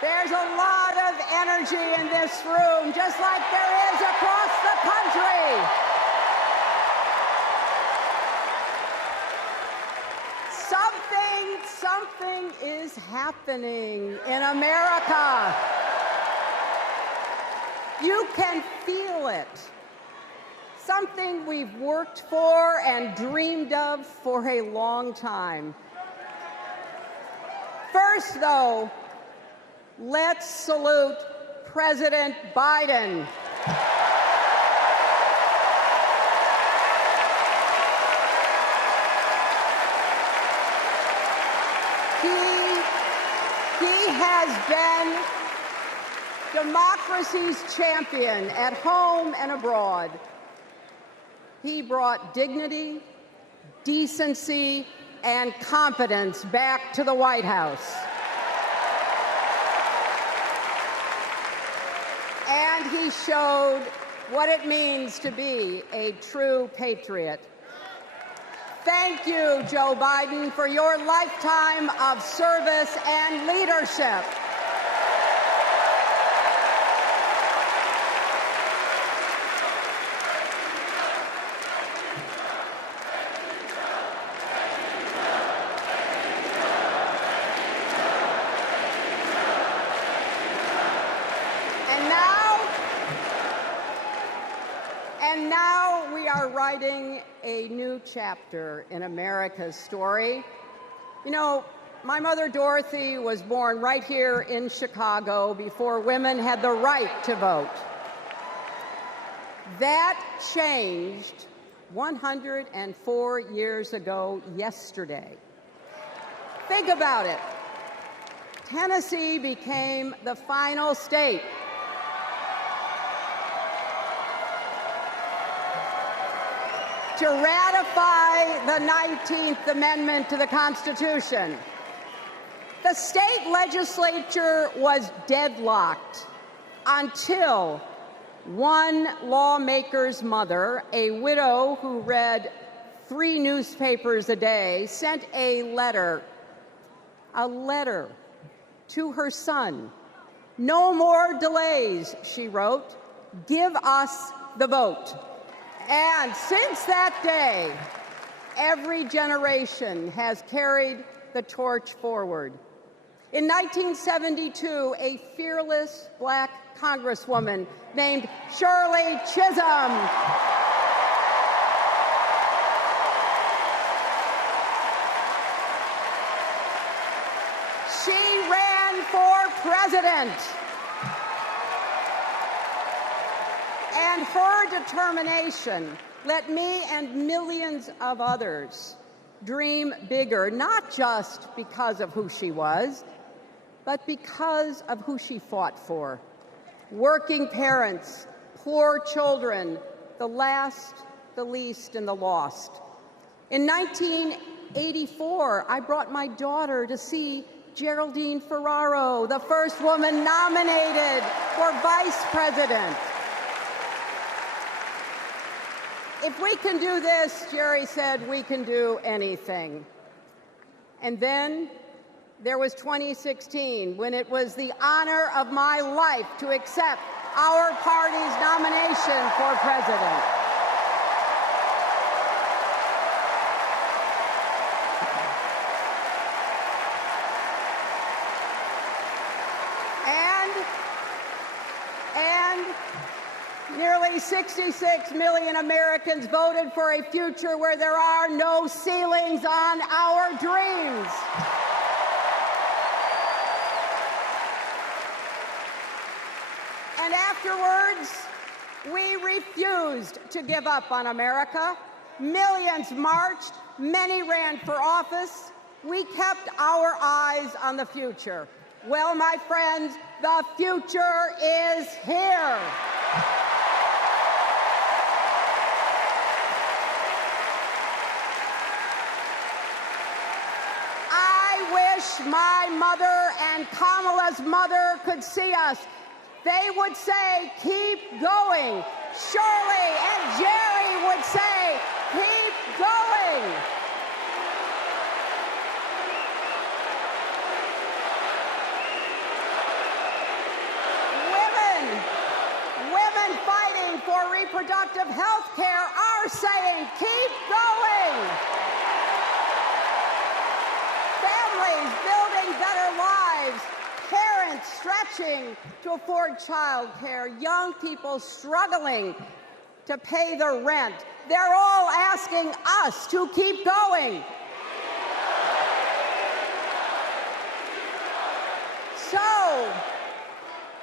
There's a lot of energy in this room, just like there is across the country. Something is happening in America. You can feel it. Something we've worked for and dreamed of for a long time. First, though, let's salute President Biden. He has been democracy's champion at home and abroad. He brought dignity, decency, and competence back to the White House. And he showed what it means to be a true patriot. Thank you, Joe Biden, for your lifetime of service and leadership. And now we are writing a new chapter in America's story. You know, my mother Dorothy was born right here in Chicago before women had the right to vote. That changed 104 years ago yesterday. Think about it. Tennessee became the final state to ratify the 19th Amendment to the Constitution. The state legislature was deadlocked until one lawmaker's mother, a widow who read 3 newspapers a day, sent a letter to her son. "No more delays," she wrote. "Give us the vote." And since that day, every generation has carried the torch forward. In 1972, a fearless black congresswoman named Shirley Chisholm she ran for president. And her determination let me and millions of others dream bigger, not just because of who she was, but because of who she fought for. Working parents, poor children, the last, the least, and the lost. In 1984, I brought my daughter to see Geraldine Ferraro, the first woman nominated for vice president. If we can do this, Jerry said, we can do anything. And then there was 2016, when it was the honor of my life to accept our party's nomination for president. And nearly 66 million Americans voted for a future where there are no ceilings on our dreams. And afterwards, we refused to give up on America. Millions marched, many ran for office. We kept our eyes on the future. Well, my friends, the future is here. My mother and Kamala's mother could see us. They would say, "Keep going." Shirley and Jerry would say, "Keep going." reproductive health care are saying, keep going. Families building better lives, parents stretching to afford child care, young people struggling to pay their rent. They're all asking us to keep going. So,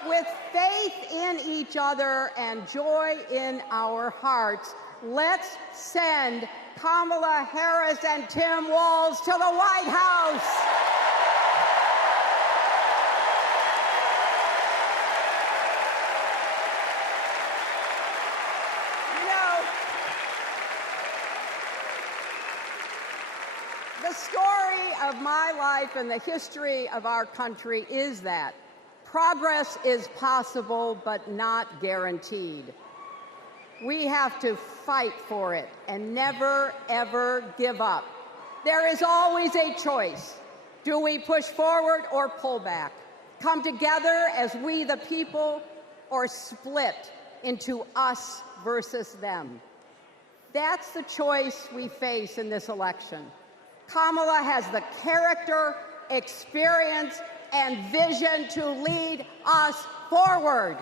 with faith in each other and joy in our hearts, let's send Kamala Harris and Tim Walz to the White House. You know, the story of my life and the history of our country is that progress is possible, but not guaranteed. We have to fight for it and never, ever give up. There is always a choice. Do we push forward or pull back? Come together as we the people, or split into us versus them? That's the choice we face in this election. Kamala has the character, experience, and vision to lead us forward.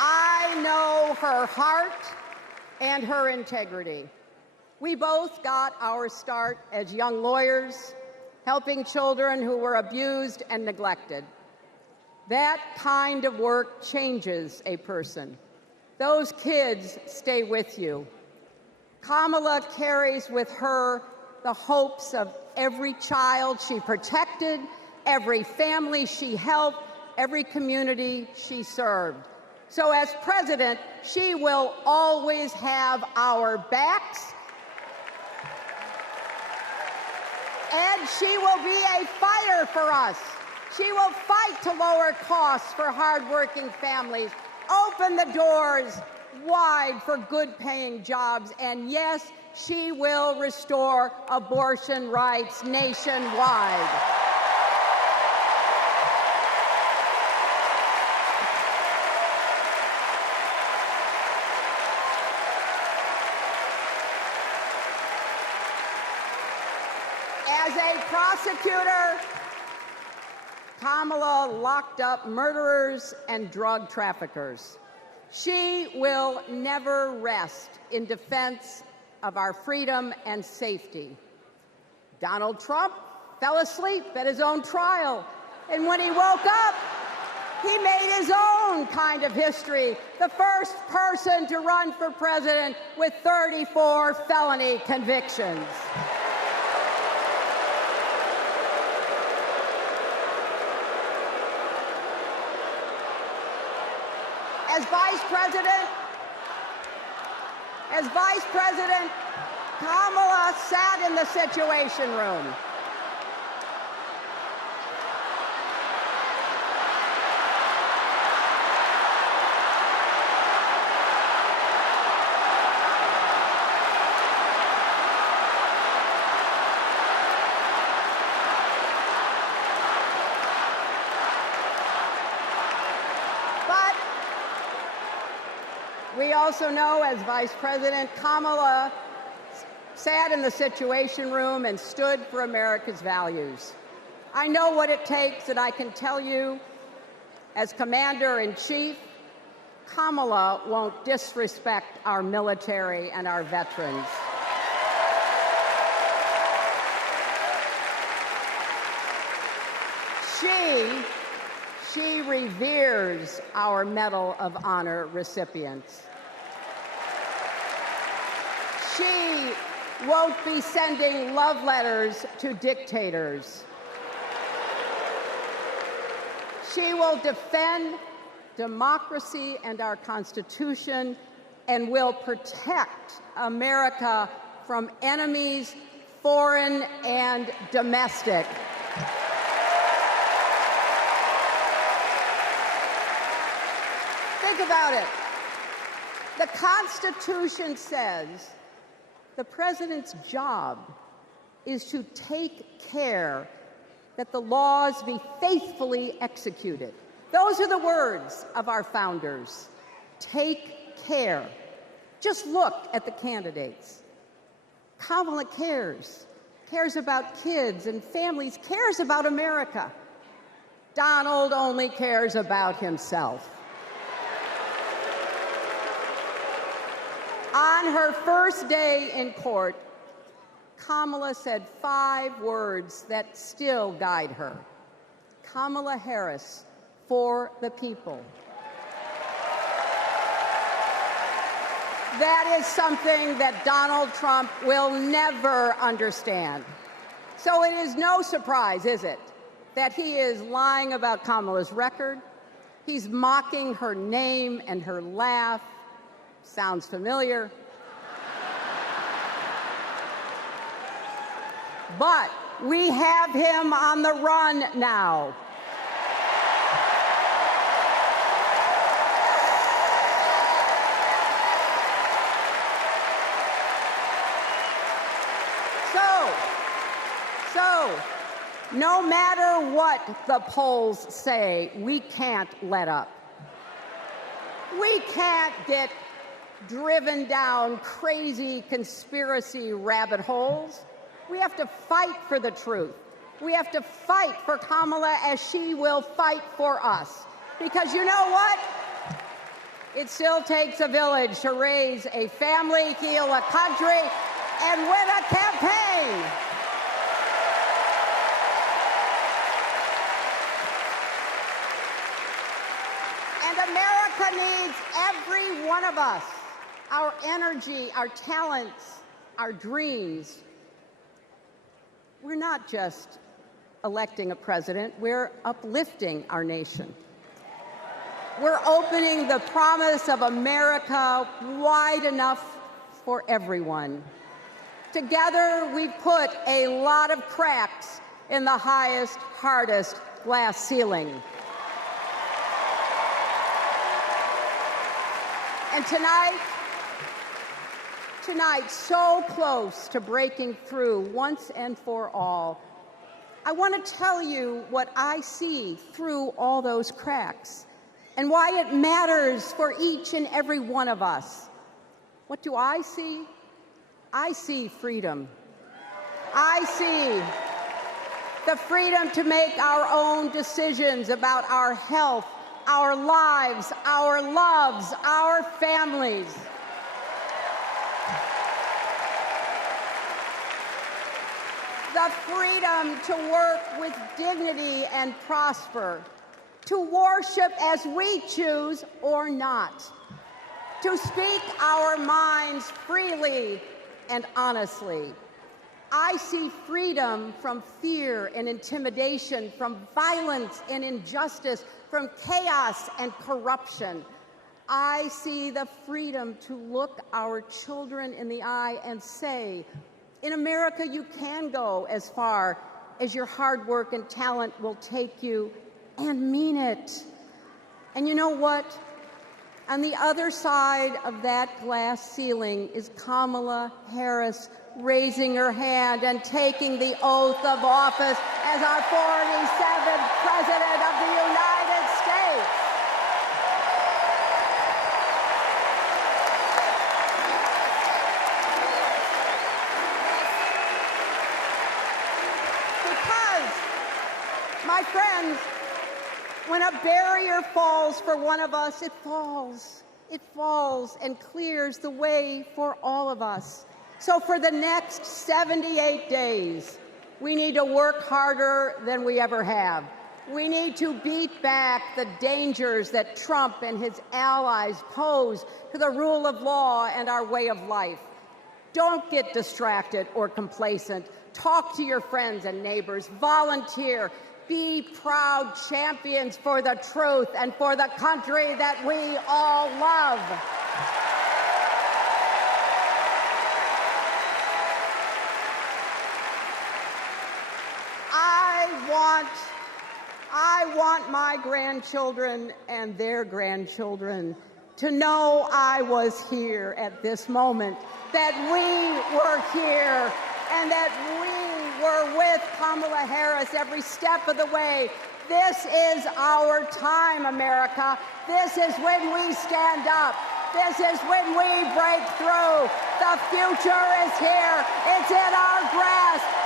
I know her heart and her integrity. We both got our start as young lawyers, helping children who were abused and neglected. That kind of work changes a person. Those kids stay with you. Kamala carries with her the hopes of every child she protected, every family she helped, every community she served. So as president, she will always have our backs, and she will be a fighter for us. She will fight to lower costs for hardworking families, open the doors wide for good-paying jobs, and yes, she will restore abortion rights nationwide. As a prosecutor, Kamala locked up murderers and drug traffickers. She will never rest in defense of our freedom and safety. Donald Trump fell asleep at his own trial, and when he woke up, he made his own kind of history, the first person to run for president with 34 felony convictions. As Vice President, Kamala sat in the Situation Room. We also know, as Vice President, Kamala sat in the Situation Room and stood for America's values. I know what it takes, and I can tell you, as Commander-in-Chief, Kamala won't disrespect our military and our veterans. She reveres our Medal of Honor recipients. She won't be sending love letters to dictators. She will defend democracy and our Constitution and will protect America from enemies, foreign and domestic. Think about it. The Constitution says the president's job is to take care that the laws be faithfully executed. Those are the words of our founders. Take care. Just look at the candidates. Kamala cares about kids and families, cares about America. Donald only cares about himself. On her first day in court, Kamala said 5 words that still guide her. Kamala Harris, for the people. That is something that Donald Trump will never understand. So it is no surprise, is it, that he is lying about Kamala's record. He's mocking her name and her laugh. Sounds familiar. But we have him on the run now. So, no matter what the polls say, we can't let up. We can't get driven down crazy conspiracy rabbit holes. We have to fight for the truth. We have to fight for Kamala as she will fight for us. Because you know what? It still takes a village to raise a family, heal a country, and win a campaign. And America needs every one of us, our energy, our talents, our dreams. We're not just electing a president, we're uplifting our nation. We're opening the promise of America wide enough for everyone. Together, we put a lot of cracks in the highest, hardest glass ceiling. And tonight, so close to breaking through once and for all, I want to tell you what I see through all those cracks and why it matters for each and every one of us. What do I see? I see freedom. I see the freedom to make our own decisions about our health, our lives, our loves, our families. The freedom to work with dignity and prosper, to worship as we choose or not, to speak our minds freely and honestly. I see freedom from fear and intimidation, from violence and injustice, from chaos and corruption. I see the freedom to look our children in the eye and say, in America, you can go as far as your hard work and talent will take you, and mean it. And you know what? On the other side of that glass ceiling is Kamala Harris raising her hand and taking the oath of office as our 47th President of the United States. Because, my friends, when a barrier falls for one of us, it falls. It falls and clears the way for all of us. So for the next 78 days, we need to work harder than we ever have. We need to beat back the dangers that Trump and his allies pose to the rule of law and our way of life. Don't get distracted or complacent. Talk to your friends and neighbors. Volunteer. Be proud champions for the truth and for the country that we all love. I want my grandchildren and their grandchildren to know I was here at this moment, that we were here, and that we were with Kamala Harris every step of the way. This is our time, America. This is when we stand up. This is when we break through. The future is here. It's in our grasp.